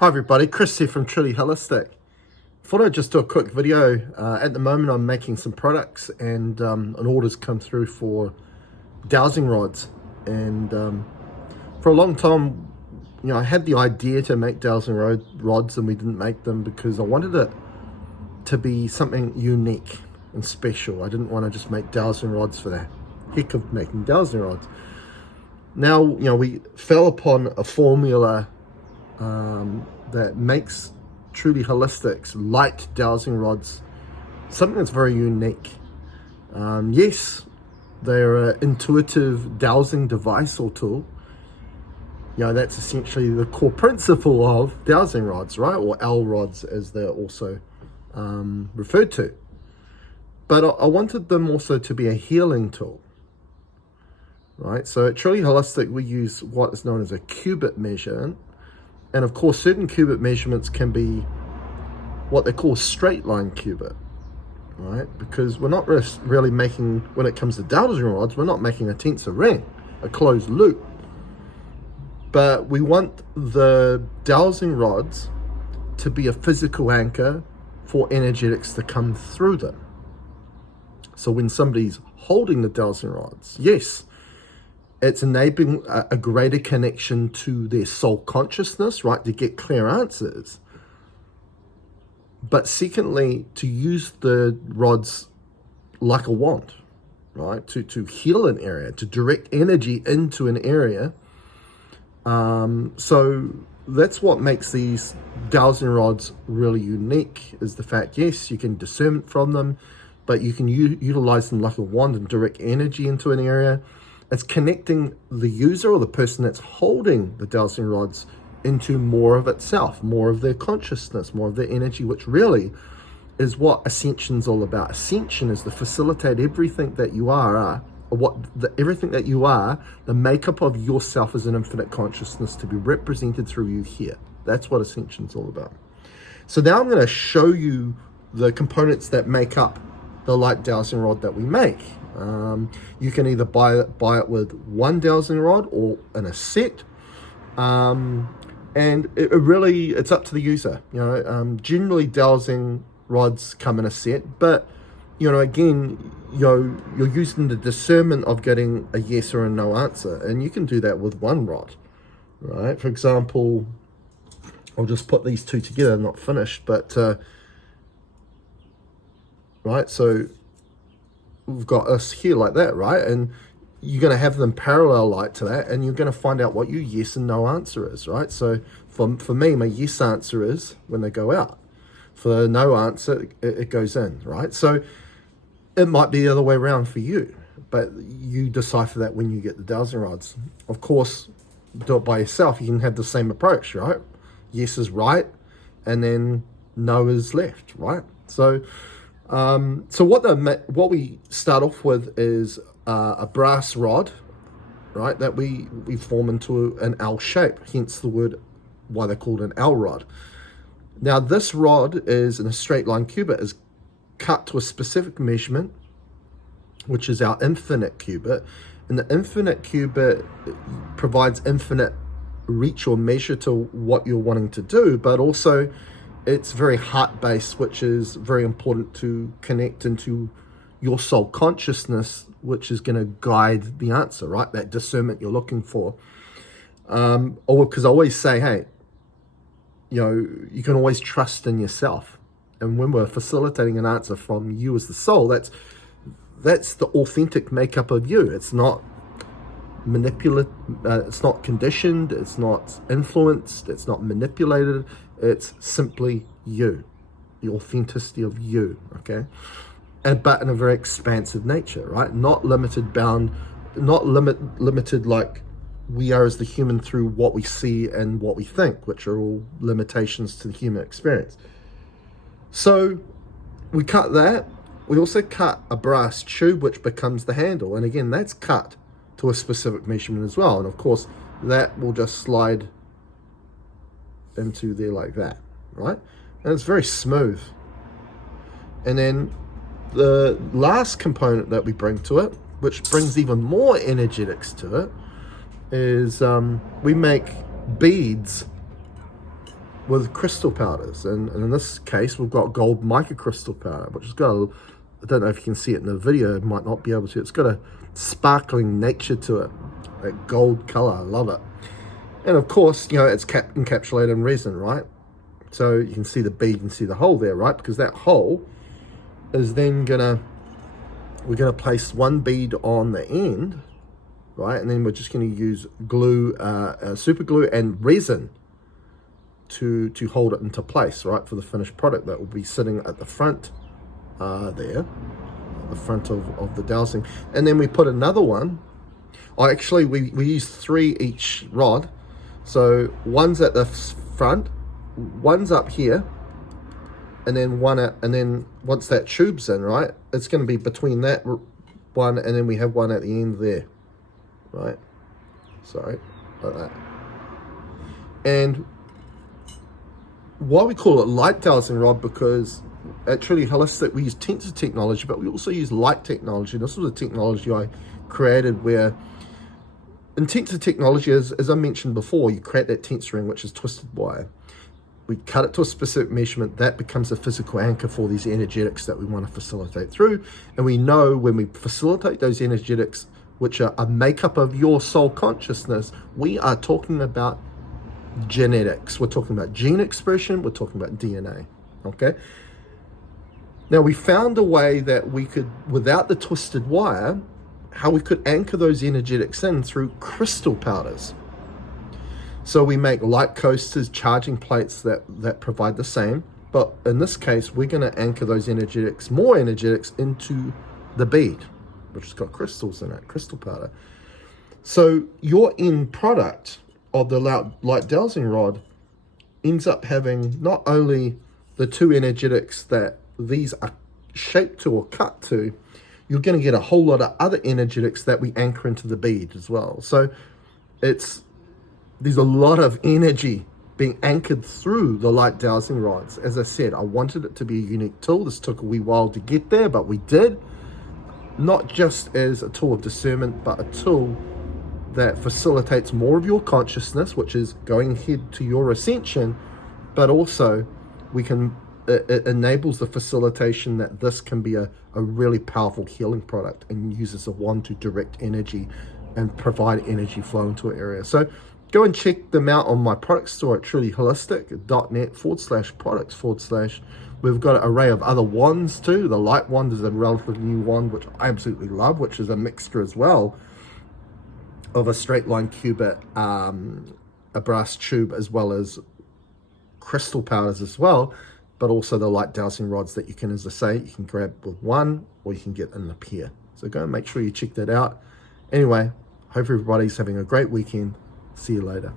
Hi everybody, Chris here from Truly Holistic. Thought I'd just do a quick video. At the moment I'm making some products and an order's come through for dowsing rods. And for a long time, I had the idea to make dowsing rods and we didn't make them because I wanted it to be something unique and special. I didn't want to just make dowsing rods for the heck of making dowsing rods. Now, we fell upon a formula that makes Truly Holistic's light dowsing rods something that's very unique. Yes, they're an intuitive dowsing device or tool. That's essentially the core principle of dowsing rods, right? Or L rods as they're also referred to. But I wanted them also to be a healing tool, right? So at Truly Holistic, we use what is known as a cubit measurement. And of course, certain cubit measurements can be what they call straight line cubit, right? Because we're not really making, when it comes to dowsing rods, we're not making a tensor ring, a closed loop. But we want the dowsing rods to be a physical anchor for energetics to come through them. So when somebody's holding the dowsing rods, yes, it's enabling a greater connection to their soul consciousness, right, to get clear answers. But secondly, to use the rods like a wand, right, to heal an area, to direct energy into an area. So that's what makes these dowsing rods really unique, is the fact, yes, you can discernment from them, but you can utilize them like a wand and direct energy into an area. It's connecting the user or the person that's holding the dowsing rods into more of itself, more of their consciousness, more of their energy, which really is what Ascension's all about. Ascension is to facilitate everything that you are, everything that you are, the makeup of yourself as an infinite consciousness to be represented through you here. That's what Ascension's all about. So now I'm going to show you the components that make up the light dowsing rod that we make. You can either buy it with one dowsing rod or in a set, and it's up to the user. Generally dowsing rods come in a set, but again, you're using the discernment of getting a yes or a no answer, and you can do that with one rod, right? For example, I'll just put these two together, not finished, but right, so we've got us here like that, right? And you're going to have them parallel light to that, and you're going to find out what your yes and no answer is, right? So for me, my yes answer is when they go out. For the no answer, it goes in, right? So it might be the other way around for you, but you decipher that when you get the dowsing rods. Of course, do it by yourself. You can have the same approach, right? Yes is right, and then no is left, right? So what we start off with is a brass rod, right, that we form into an L shape, hence the word why they're called an L rod. Now this rod is in a straight line cubit, is cut to a specific measurement, which is our infinite cubit, and the infinite cubit provides infinite reach or measure to what you're wanting to do, but also it's very heart-based, which is very important to connect into your soul consciousness, which is going to guide the answer, right? That discernment you're looking for. Or because I always say, hey, you can always trust in yourself. And when we're facilitating an answer from you as the soul, that's the authentic makeup of you. It's not manipulated, it's not conditioned, it's not influenced, it's not manipulated. It's simply you, the authenticity of you, okay? But in a very expansive nature, right? Not limited, bound, not limited like we are as the human through what we see and what we think, which are all limitations to the human experience. So we cut that. We also cut a brass tube, which becomes the handle. And again, that's cut to a specific measurement as well. And of course, that will just slide into there like that, right? And it's very smooth. And then the last component that we bring to it, which brings even more energetics to it, is we make beads with crystal powders, and in this case we've got gold mica crystal powder, which has got a, I don't know if you can see it in the video, it might not be able to, it's got a sparkling nature to it, that gold color, I love it. And of course, you know, it's encapsulated in resin, right? So you can see the bead, you can see the hole there, right? Because that hole is then we're gonna place one bead on the end, right? And then we're just gonna use glue, super glue and resin to hold it into place, right? For the finished product that will be sitting at the front there, the front of the dowsing. And then we put another one. Oh, actually, we use 3 each rod. So one's at the front, one's up here, and then and then once that tube's in, right, it's going to be between that one, and then we have one at the end there, right? Sorry, like that. And why we call it light dowsing rod, because at Truly Holistic we use tensor technology, but we also use light technology. This was a technology I created where, in tensor technology, as I mentioned before, you create that tensor ring, which is twisted wire. We cut it to a specific measurement. That becomes a physical anchor for these energetics that we want to facilitate through. And we know when we facilitate those energetics, which are a makeup of your soul consciousness, we are talking about genetics. We're talking about gene expression. We're talking about DNA, okay? Now, we found a way that we could, without the twisted wire, how we could anchor those energetics in through crystal powders. So we make light coasters, charging plates that provide the same, but in this case, we're going to anchor those energetics, more energetics, into the bead, which has got crystals in it, crystal powder. So your end product of the light dowsing rod ends up having not only the 2 energetics that these are shaped to or cut to, you're going to get a whole lot of other energetics that we anchor into the bead as well. So there's a lot of energy being anchored through the light dowsing rods. As I said, I wanted it to be a unique tool. This took a wee while to get there, but we did. Not just as a tool of discernment, but a tool that facilitates more of your consciousness, which is going ahead to your ascension, but also it enables the facilitation that this can be a really powerful healing product, and uses a wand to direct energy and provide energy flow into an area. So go and check them out on my product store at trulyholistic.net/products/. We've got an array of other wands too. The light wand is a relatively new wand, which I absolutely love, which is a mixture as well of a straight line cubit, a brass tube, as well as crystal powders as well, but also the light dowsing rods that you can, as I say, you can grab with one, or you can get in a pair. So go and make sure you check that out. Anyway, hope everybody's having a great weekend. See you later.